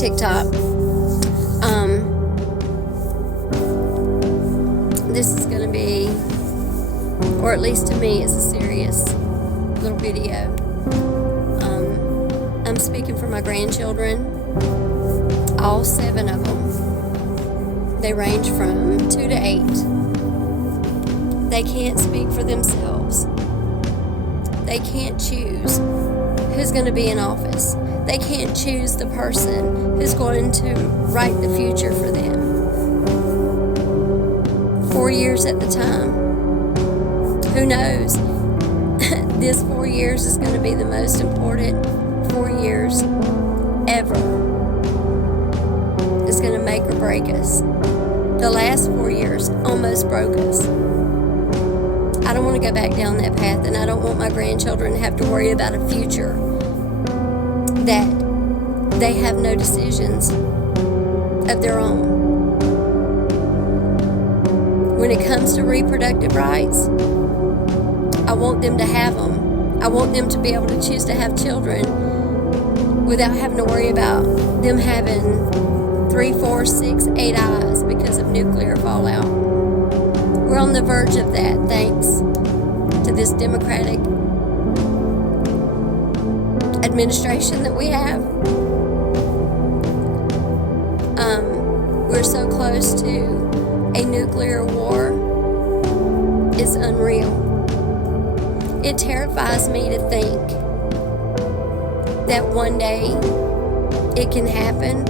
TikTok. This is going to be, or at least to me, it's a serious little video. I'm speaking for my grandchildren, all 7 of them. They range from 2 to 8. They can't speak for themselves. They can't choose who's going to be in office. They can't choose the person who's going to write the future for them. 4 years at the time. Who knows? This 4 years is going to be the most important 4 years ever. It's going to make or break us. The last 4 years almost broke us. I don't want to go back down that path, and I don't want my grandchildren to have to worry about a future that they have no decisions of their own. When it comes to reproductive rights, I want them to have them. I want them to be able to choose to have children without having to worry about them having 3, 4, 6, 8 eyes because of nuclear fallout. We're on the verge of that thanks to this Democratic administration that we have. We're so close to a nuclear war. It's unreal. It terrifies me to think that one day it can happen,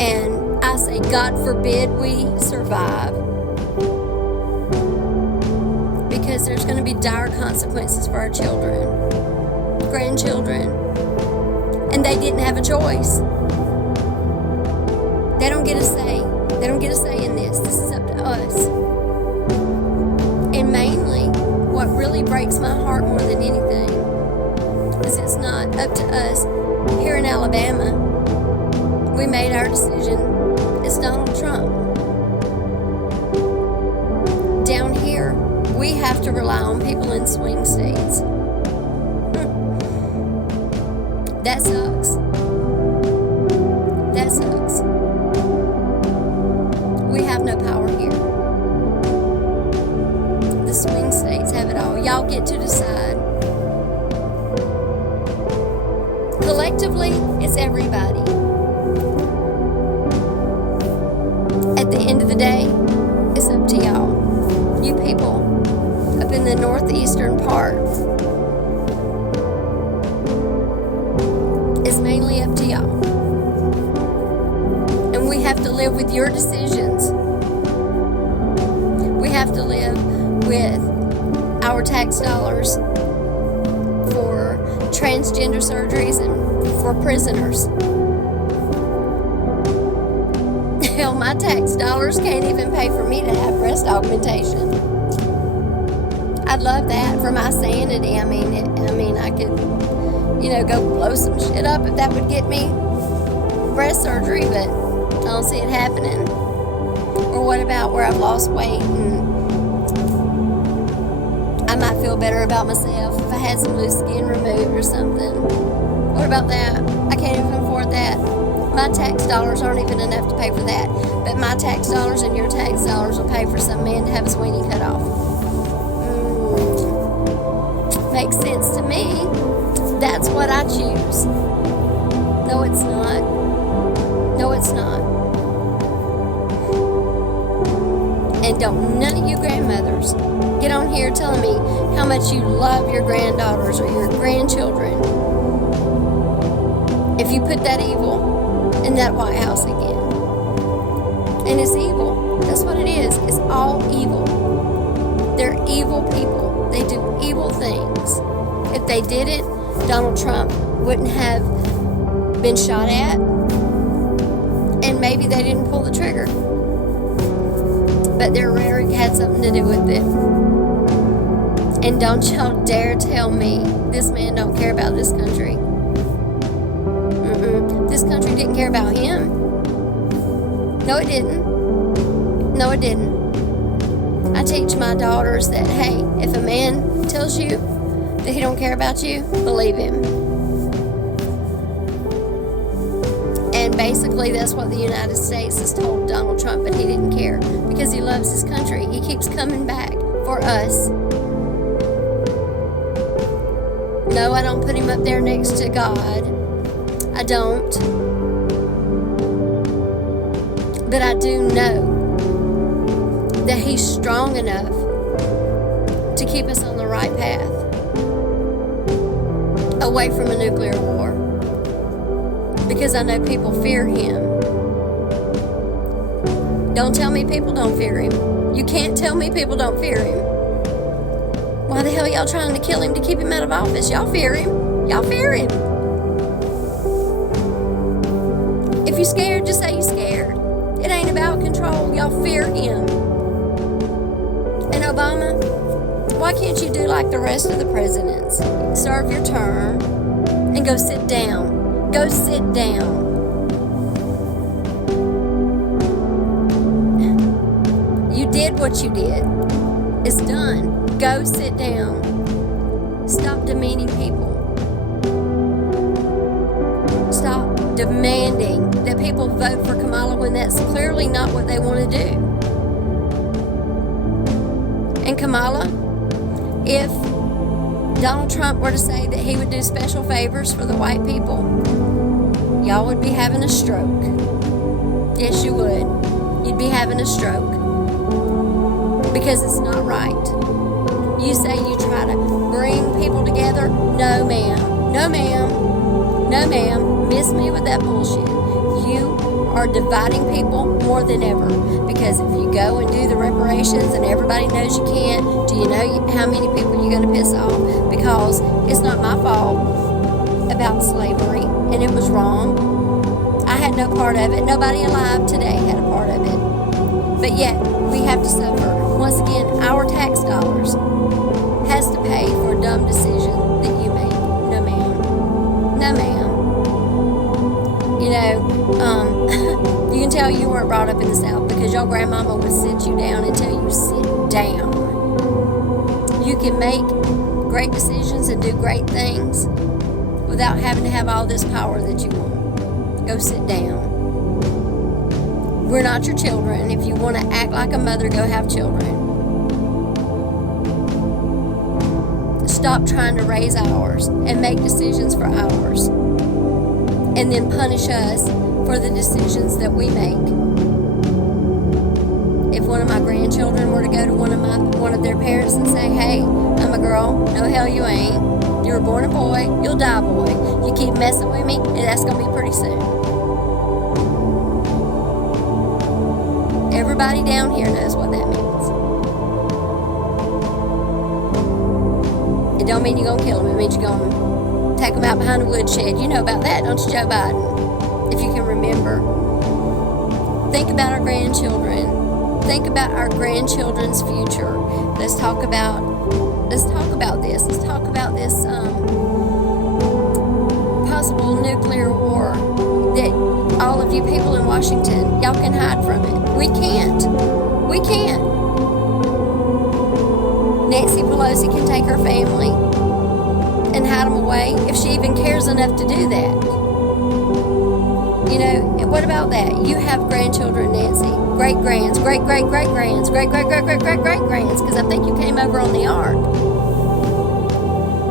and I say, God forbid we survive, because there's going to be dire consequences for our children, grandchildren, and they didn't have a choice. They don't get a say. They don't get a say in this. This is up to us. And mainly, what really breaks my heart more than anything is it's not up to us here in Alabama. We made our decision. It's Donald Trump. Down here, we have to rely on people in swing states. That sucks. That sucks. We have no power here. The swing states have it all. Y'all get to decide. Collectively, it's everybody. At the end of the day, it's up to y'all. You people up in the northeastern part. It's mainly up to y'all. And we have to live with your decisions. We have to live with our tax dollars for transgender surgeries and for prisoners. Hell, my tax dollars can't even pay for me to have breast augmentation. I'd love that for my sanity. I mean, I could, go blow some shit up if that would get me breast surgery, but I don't see it happening. Or what about where I've lost weight and I might feel better about myself if I had some loose skin removed or something? What about that? I can't even afford that. My tax dollars aren't even enough to pay for that. But my tax dollars and your tax dollars will pay for some man to have his weenie cut off. Makes sense to me. That's what I choose. No, it's not. No, it's not. And don't none of you grandmothers get on here telling me how much you love your granddaughters or your grandchildren if you put that evil in that White House again. And it's evil. That's what it is. It's all evil. They're evil people. They do evil things. If they didn't, Donald Trump wouldn't have been shot at, and maybe they didn't pull the trigger. But their rhetoric had something to do with it. And don't y'all dare tell me this man don't care about this country. This country didn't care about him. No, it didn't. No, it didn't. I teach my daughters that, hey, if a man tells you that he don't care about you, believe him. And And basically that's what the United States has told Donald Trump, but he didn't care because he loves his country. He keeps coming back for us. No, I don't put him up there next to God. I don't. But I do know that he's strong enough to keep us on the right path, away from a nuclear war. Because I know people fear him. Don't tell me people don't fear him. You can't tell me people don't fear him. Why the hell y'all trying to kill him to keep him out of office? Y'all fear him. Y'all fear him. If you're scared, just say you're scared. It ain't about control. Y'all fear him. And Obama, why can't you do like the rest of the presidents? Serve your term and go sit down. Go sit down. You did what you did. It's done. Go sit down. Stop demeaning people. Stop demanding that people vote for Kamala when that's clearly not what they want to do. And Kamala, if Donald Trump were to say that he would do special favors for the white people, y'all would be having a stroke. Yes, you would. You'd be having a stroke. Because it's not right. You say you try to bring people together. No, ma'am. No, ma'am. No, ma'am. Miss me with that bullshit. You are dividing people more than ever. Because if you go and do the reparations and everybody knows you can't, do you know how many people you're going to piss off? Because it's not my fault about slavery, and it was wrong. I had no part of it. Nobody alive today had a part of it. But yet, we have to suffer. Once again, our tax dollars has to pay for a dumb decision that you make. No, ma'am. No, ma'am. You know, you can tell you weren't brought up in the South because your grandmama would sit you down and tell you, sit down. You can make great decisions and do great things without having to have all this power that you want. Go sit down. We're not your children. If you want to act like a mother, go have children. Stop trying to raise ours and make decisions for ours. And then punish us for the decisions that we make. If one of my grandchildren were to go to one of their parents and say, hey, I'm a girl. No, hell you ain't. You were born a boy. You'll die a boy. You keep messing with me, and that's going to be pretty soon. Everybody down here knows what that means. It don't mean you're going to kill them. It means you're going to take them out behind the woodshed. You know about that, don't you, Joe Biden? If you can remember. Think about our grandchildren. Think about our grandchildren's future. Let's talk about this. Let's talk about this possible nuclear war that all of you people in Washington, y'all can hide from it. We can't. We can't. Nancy Pelosi can take her family and hide them away if she even cares enough to do that. You know, and what about that? You have grandchildren, Nancy. Great-grands, great-great-great-grands, great-great-great-great-great-grands, because I think you came over on the ark.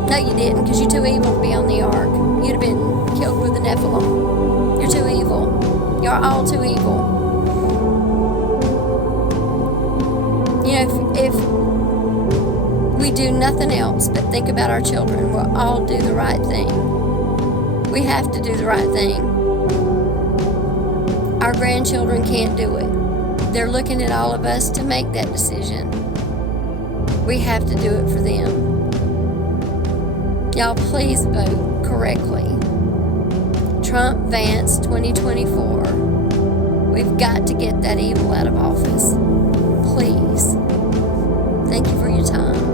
No, you didn't, because you're too evil to be on the ark. You'd have been killed with the Nephilim. You're too evil. You're all too evil. You know, if we do nothing else but think about our children, we'll all do the right thing. We have to do the right thing. Our grandchildren can't do it. They're looking at all of us to make that decision. We have to do it for them. Y'all, please vote correctly. Trump, Vance, 2024. We've got to get that evil out of office. Please. Thank you for your time.